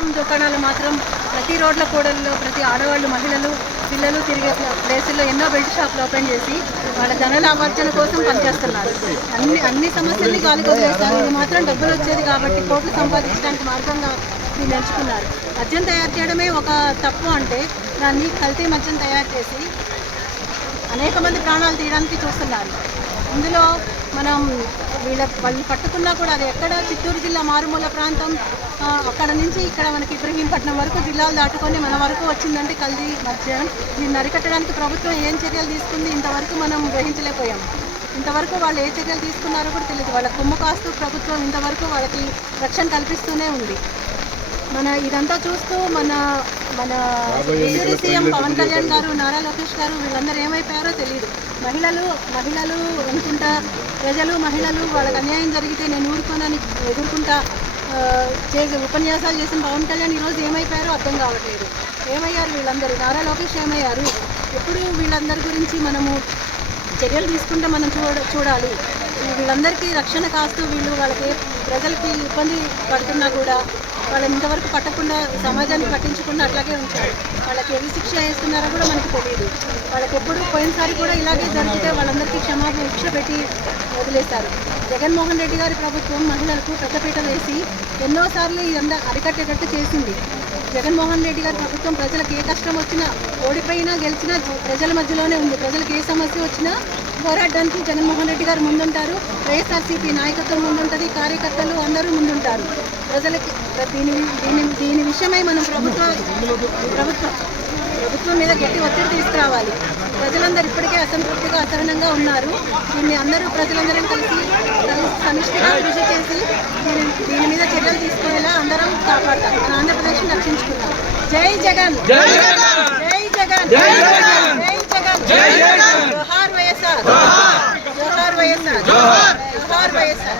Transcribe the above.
మద్యం దుకాణాలు మాత్రం ప్రతి రోడ్ల కూడల్లో ప్రతి ఆడవాళ్ళు మహిళలు పిల్లలు తిరిగే ప్లేసుల్లో ఎన్నో బెల్ట్ షాపులు ఓపెన్ చేసి వాళ్ళ ధనలాభార్జన కోసం పనిచేస్తున్నారు. అన్ని సమస్యల్ని గాలికి వదిలేస్తారు. ఇది మాత్రం డబ్బులు వచ్చేది కాబట్టి కోట్లు సంపాదించడానికి మార్గంగా దీన్ని ఎంచుకున్నారు. మద్యం తయారు చేయడమే ఒక తప్పు అంటే దాన్ని కల్తీ మద్యం తయారు చేసి అనేక మంది ప్రాణాలు తీయడానికి చూస్తున్నారు. ఇందులో మనం వాళ్ళు పట్టుకున్నా కూడా అది ఎక్కడ చిత్తూరు జిల్లా మారుమూల ప్రాంతం, అక్కడ నుంచి ఇక్కడ మనకి ఇబ్రహీంపట్నం వరకు జిల్లాలు దాటుకొని మన వరకు వచ్చిందంటే కల్తీ మద్యం. దీన్ని అరికట్టడానికి ప్రభుత్వం ఏం చర్యలు తీసుకుంది ఇంతవరకు మనం గ్రహించలేకపోయాం. ఇంతవరకు వాళ్ళు ఏ చర్యలు తీసుకున్నారో కూడా తెలియదు. వాళ్ళ కొమ్ము కాస్తూ ప్రభుత్వం ఇంతవరకు వాళ్ళకి రక్షణ కల్పిస్తూనే ఉంది. ఇదంతా చూస్తూ మన డిప్యూటీ సీఎం పవన్ కళ్యాణ్ గారు, నారా లోకేష్ గారు వీళ్ళందరూ ఏమైపోయారో తెలియదు. మహిళలు అనుకుంటా, ప్రజలు మహిళలు వాళ్ళకి అన్యాయం జరిగితే నేను ఊరుకోనని ఎదుర్కొంటా ఉపన్యాసాలు చేసిన పవన్ కళ్యాణ్ ఈరోజు ఏమైపోయారో అర్థం కావట్లేదు. ఏమయ్యారు వీళ్ళందరూ? నారా లోకేష్ ఏమయ్యారు? ఎప్పుడు వీళ్ళందరి గురించి మనము చర్యలు తీసుకుంటే మనం చూడాలి. వీళ్ళందరికీ రక్షణ కాస్తూ వాళ్ళకి ప్రజలకి ఇబ్బంది పడుతున్నా కూడా వాళ్ళని ఇంతవరకు పట్టకుండా సమాజాన్ని పట్టించకుండా అట్లాగే ఉంచారు. వాళ్ళకి ఎన్ని శిక్ష వేస్తున్నారో కూడా మనకు తెలియదు. వాళ్ళకి ఎప్పుడు పోయినసారి కూడా ఇలాగే జరిగితే వాళ్ళందరికీ శిక్ష పెట్టి వదిలేశారు. జగన్మోహన్ రెడ్డి గారి ప్రభుత్వం మహిళలకు పెద్దపీట వేసి ఎన్నోసార్లు ఇదంతా అరికట్టేటట్టు చేసింది. జగన్మోహన్ రెడ్డి గారి ప్రభుత్వం ప్రజలకు ఏ కష్టం వచ్చినా, ఓడిపోయినా గెలిచినా ప్రజల మధ్యలోనే ఉంది. ప్రజలకు ఏ సమస్య వచ్చినా పోరాడడానికి జగన్మోహన్ రెడ్డి గారు ముందుంటారు. వైఎస్ఆర్సీపీ నాయకత్వం ముందుంటుంది, కార్యకర్తలు అందరూ ముందుంటారు. ప్రజలకి దీని విషయమై మనం ప్రభుత్వం మీద గట్టి ఒత్తిడి తీసుకురావాలి. ప్రజలందరూ ఇప్పటికే అసంతృప్తిగా అసహనంగా ఉన్నారు. దీన్ని ప్రజలందరం కలిసి సమిష్టిగా కృషి చేసి దీని మీద చర్యలు తీసుకునేలా అందరం కాపాడతాం. మన ఆంధ్రప్రదేశ్ రక్షించుకుంటాం. జై జగన్, జై జగన్, జై జగన్, జై జగన్, జై జగన్. జోహార్ వైఎస్ఆర్, జోహార్ వైఎస్ఆర్, జోహార్ వైఎస్ఆర్.